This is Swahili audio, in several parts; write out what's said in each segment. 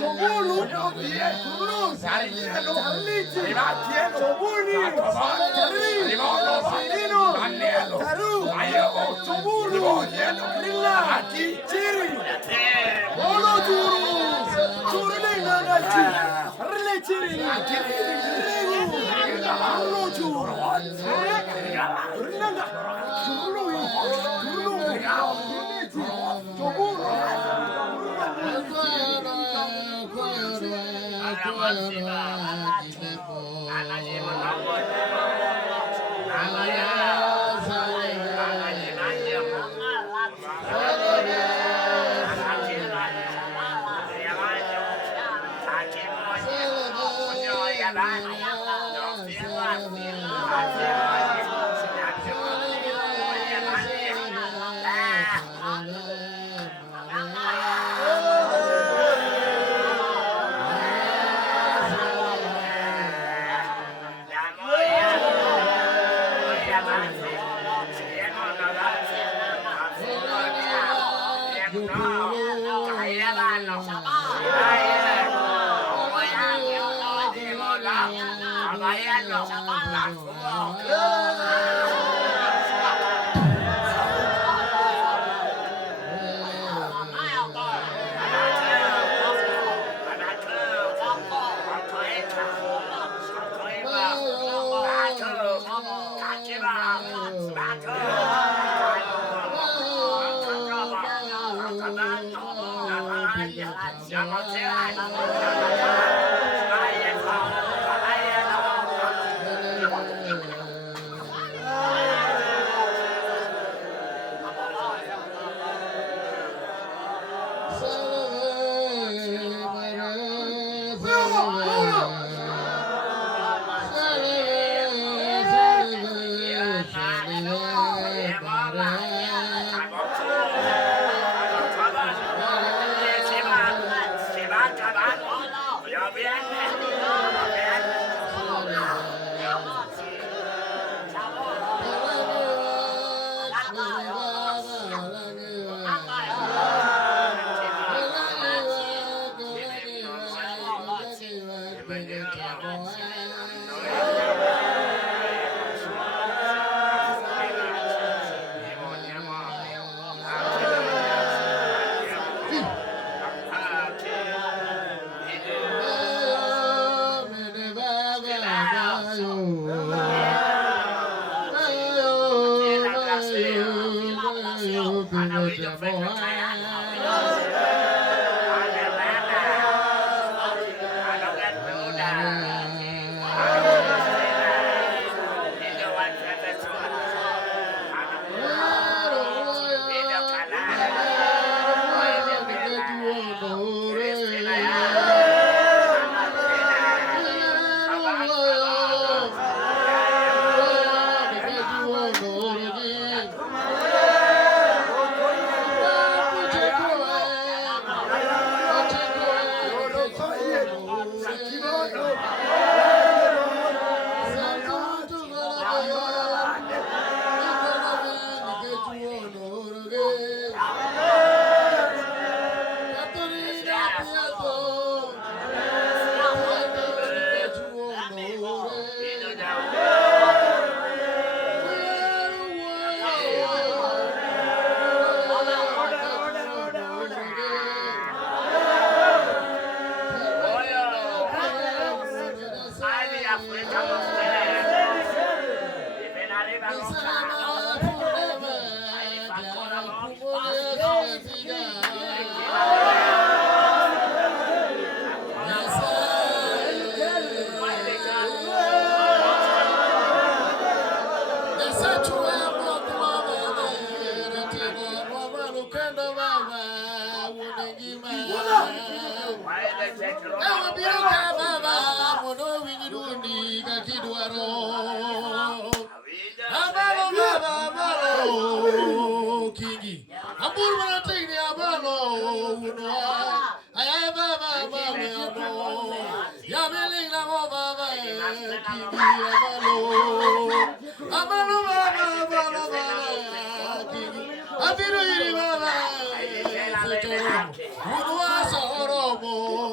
Tobulu, Tulu, Charlie, Tobuli, Charlie, Nino, Taru, Tobulu, Rilla, Chiri, Bolo Turu, Churli, Nanachi, Rille Chiri, Bolo Turu, Rilla, Churu, Tobulu,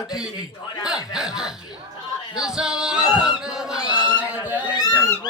mutini. Misawa funema Yesu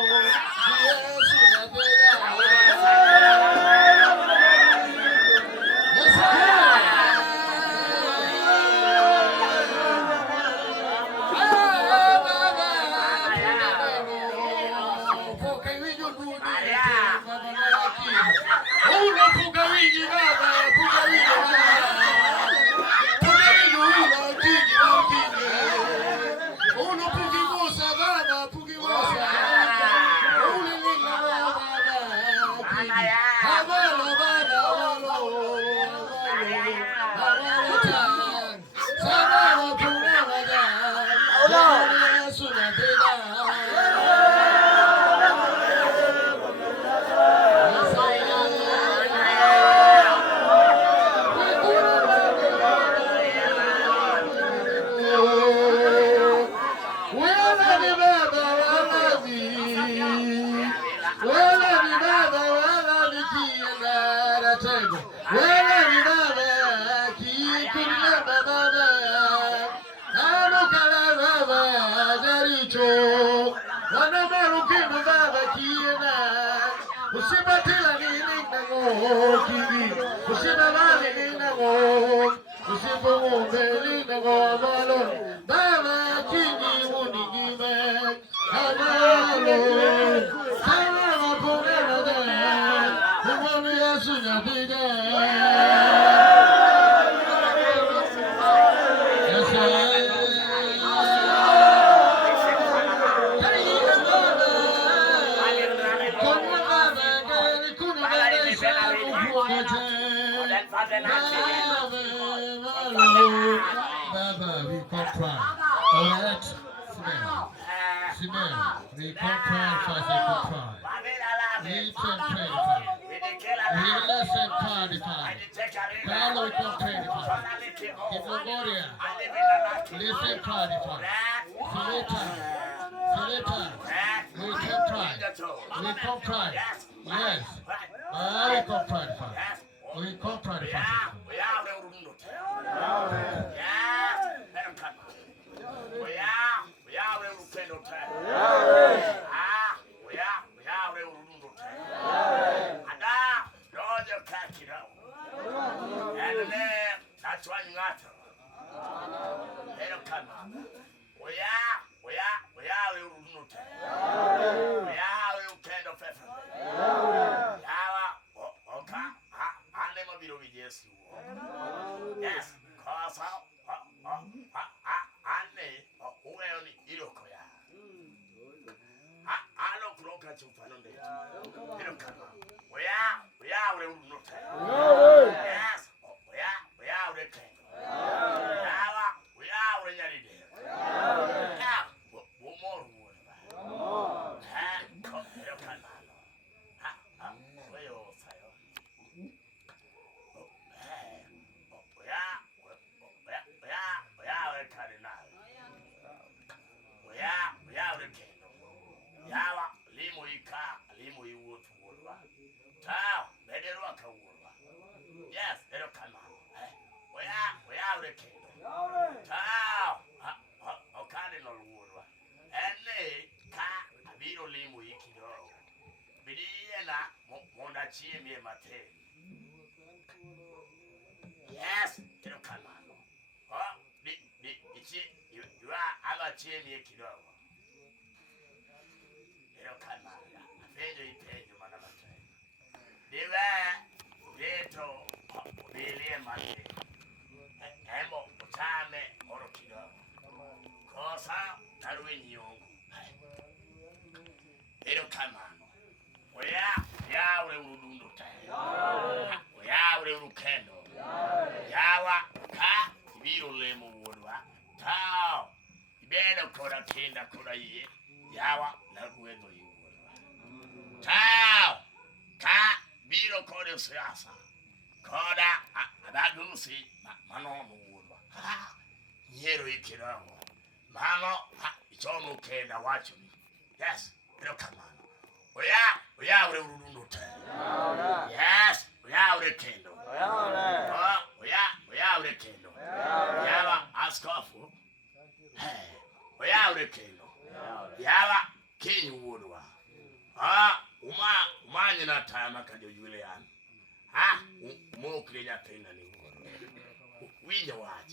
Baba, we can't cry. Alright? Simon, we can't cry for the cry. We can pray for we listen cry the Father. Father, we can pray the Father. Give the body listen cry the Father. Later, we can cry. We can cry. Yes. We can cry the Father. We can cry the Father. That's why you got to. They don't come on. We are kind of yes, cause yes, you don't come on. Oh, you are our champion kiddo. You don't come on. I paid you, Madame. They were little William Monday. Emo, Otame, or kiddo. Cosa, Darwin, you. They don't come on. We are Rukendo. Yawa, Ka, Viro Lemo Woodwa, Tao, Beno Koda Kinda Koda Ye, Yawa, Laguedo Woodwa. Tao, Ka, Viro Koda Siasa, Koda, Adagusi, Manon Woodwa. Ha, Yero Ikirawa. Mano, it's almost Kenda watching me. Yes, it'll come on. We are yes, we are the kingdom. We are the kingdom. Yava, askofu. Oyaure kendo. Yawa kinyi wuodwa. Umanye na tama ka Julian. Mokle nyathina ni wuodwa. Winjo wach.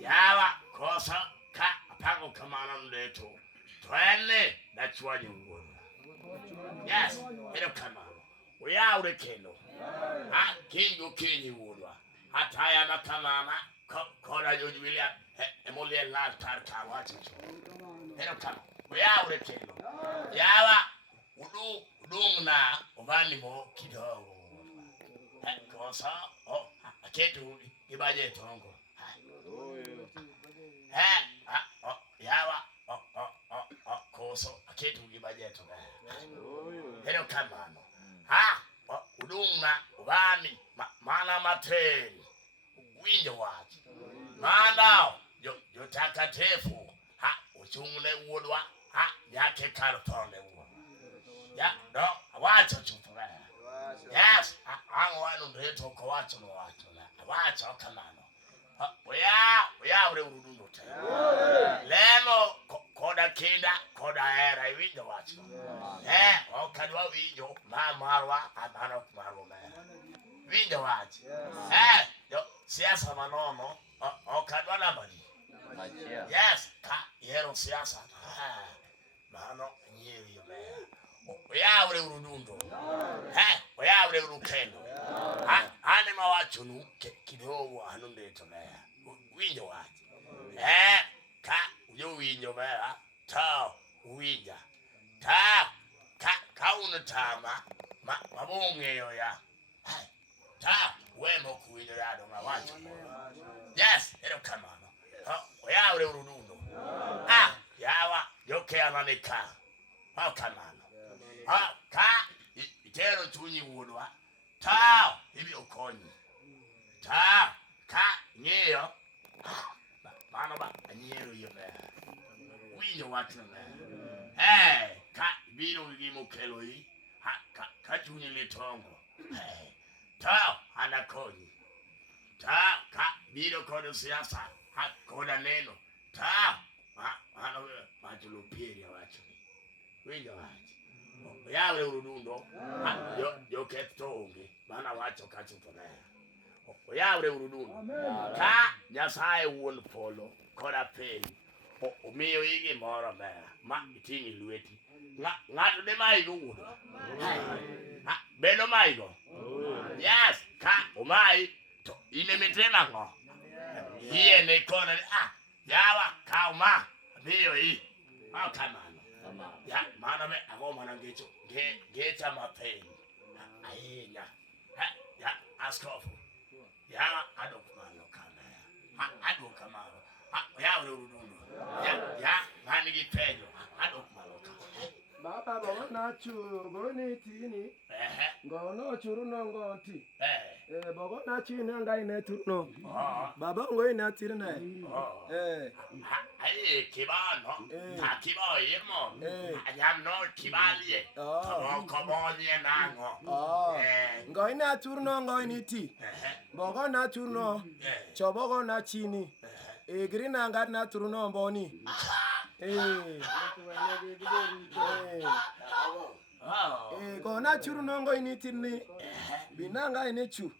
Yawa kosa ka apango kamana mleto. Twene na chwanyi wuodwa. Yes, ero kamano. Oyaure kendo. Kinyi wuodwa. Ataya na kamana koda Julian. Emolie la tarka wachi. Ero kamano. Oyaure kendo. Yawa udungna ubani mo kidogo. Kosa aketu ibaje tongo. Yawa koso aketu ibaje tongo. Ero kamano. Udungna ubani mana mateni. Winjo wachi. Mana yo takatefu. Uchungule wuodwa. Yake kartonde wuodwa. Ya, no, wacho chupura. Yes, wanu ndeto kwa wacho no wacho na. Wacho kamano. Oya ure urudundo te. Leno koda kinda, koda era winjo wacho. Okadwa winjo, marwa, amano kumaru mera. Winjo wacho. Yo, siasa manono, okadwa nabali. Yes, yero siasa. Mano, nyeri yomea. Oyaure urudundo. Oyaure urukendo. Ane mawachunu kidogo anundeto mea. Winjo wachi. Ka uyo winjo mea. Ta uwinja. Ka unatama. Mabonge yo ya. Ta wemo kuwinjo ya donga wacho. Yes, ero kamano. Oyaure urudundo. Yawa yoke ananika. Kamano. Ka itero chunyi wuodwa. Ta ibi okonyi. Ta ka ngeyo. Mano ba anyero yobe. Winjo watu na. Ka biro gimo kelo yi. Ka chunyi litongo. Ta anakonyi. Ta ka biro kodo siasa. Koda neno. Ta mano majulo pieri ya wacho. Winjo wacho. Oyaure urudundo. Yo ketonge. Mana wacho kachuponea. Oyaure urudundo. Ka Nyasaye wuon polo. Koda pei. Omiyo igi moro mera. Ma itingi lweti. Ng'ato de maigo wuodwa. Beno maigo. Yes. Ka omai. To inemitema ngo. Hiye ne kona. Yawa ka oma. Miyo hii. Kamano. Ya mana me agoma na ngecho. Gecha mapeni. Aina. Ya askofu. Ya adokumano kamera. Adokumano. Ya urudundo. Ya mani gipenyo. Adokumano kamera. Baba bona chugo ni tini. Ngono churu no ngoti. Bogo na chini ngai ne turno. Baba ngoi na tirna. Kibano. Ta kibo yemo. Ayam no kibali. Komoni nango. Ngoi na turno ngoi ni ti. Bogo na turno. Chobogo na chini. Grina ngat na turno mboni. Gona churu nongo initini binanga inechu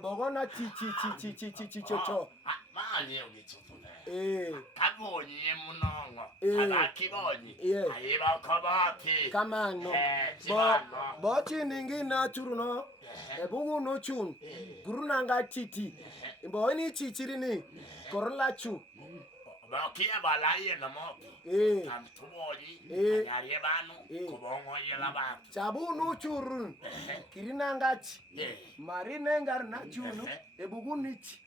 bogona chi cho mali ogitufune kabonye munongo abakibonye ayiba kabati kamano bo chiningi na churu no ebugu no chun gurunanga titi bo ni chichirini korla chu Bakia balaye na moki. Kamtuoji. Anyari banu. Kubongo yelaba. Chabu no churun. Kirinangachi. Marinengar na chunu. Ebugunichi.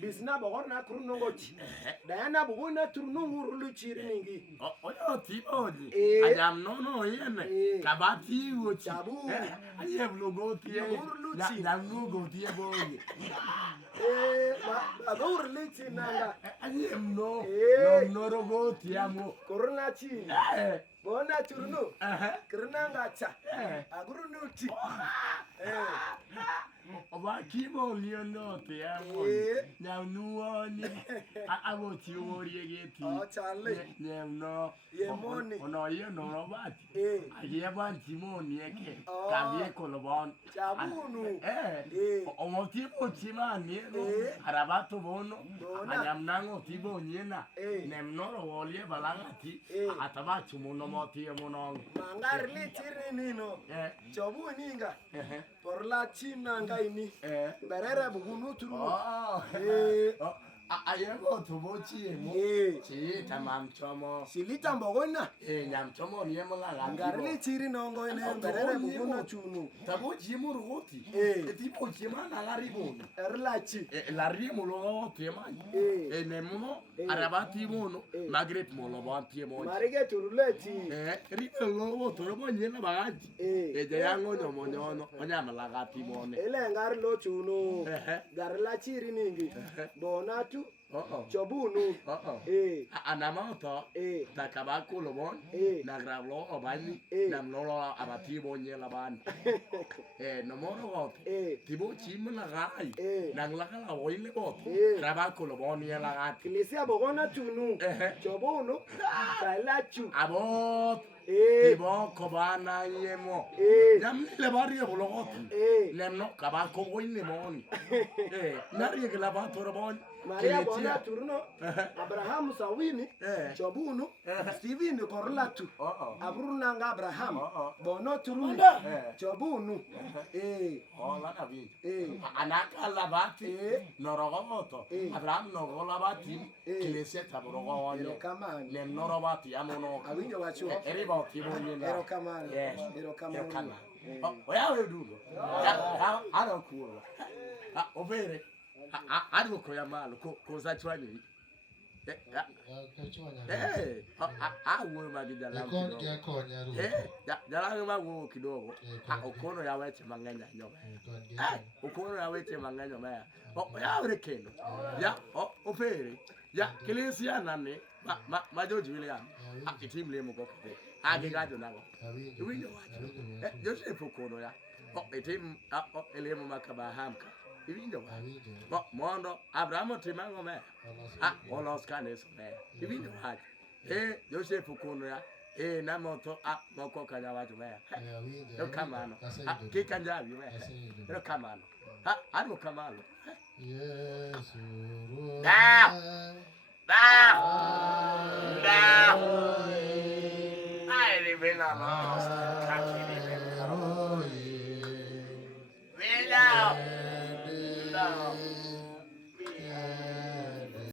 Bisna bogon na krunongochi. Dayana buguna trununguru chiriningi. Oyo tiboji. Ayam no yene. Kabati wo chabu. Ayem logo tie. Ayam logo tie boyi. Ador lichi nanga. Ayem no. No rogo tiamo. Coronachi. Bona churunu. Krenanga cha. Aguru nuti. Oba kibo liono te amo. Na nuoni. Abo ti ori egeti. Oh chale. Nyemno. Yemoni. Ono ye no robati. Aye ban timoni eke. Oh. Kabie kolobon. Chabunu. Omo tipo chimani no. Arabato bono. Bona. Anyamnango tibo nyena. Nemnoro wolie balangati. Ataba chumuno moti mono. Mangari li tiri nino. Chobu ninga. Por la china ngaini. Berere bugunu turu. Ayego tubochi emo. Chi tamam chomo. Silita mbogona. Nyam chomo niemo la la. Ngari li tiri nongo ine berere bugunu chunu. Tabochi emo roti. Tipo chima na la ribono. Erlachi. La rimo lo tema. Nemuno arabati mono. Magret molo banti emo. Marige turuleti. Ribe lo to mo nyela bagati. Jayango no monyono. Onyama la gati mone. Ele ngari lo chunu. Ngari la chiri ningi. Bonatu. Chobunu. Anamoto. Takabako lobon. Nagrablo obani. Namlolo abati bonyela ban. No moro got. Tibo chimna gai. Nanglaka oile bot. Trabako lobon yela gat. Kilisia bogona chunu. Chobunu. Kalachu. Abot. Tibo kobana yemo. Namni le barrio blogot. Nemno kabako oile mon. Nari ke laba torobon. Maria bona turno. Abraham sawini. Chobunu. Steven korlatu. Abruna nga Abraham. Bono turno. Chobunu. Hola David. Anaka labati. Norogomoto. Abraham norolabati. Kilese tabrogo. Ero kamani. Nem norobati amono. Awinyo wacho. Eribo tibonye. Ero kamani. Yes. Ero kamani. Oya we dulo. I don't cool. Overe. I don't call your man, cause I try me. I will make the lamp. Jalanga walk it over. Okono ya wete manganya nyome. Okono ya wete manganya mea. Ya wrekeno. Ya overe. Ya kilisia nane. Majoji William. Itim lemo kokote. Agigado nago. Winyo wacho. Joseph Okono ya. Itim elemo makaba hamka. Ibindo wa mondo Abraham timango me olos kanes me ibindo wa Joseph Okono ya namoto moko kanya watu me yo kamano kikanja bi me yo kamano anu kamano Yes,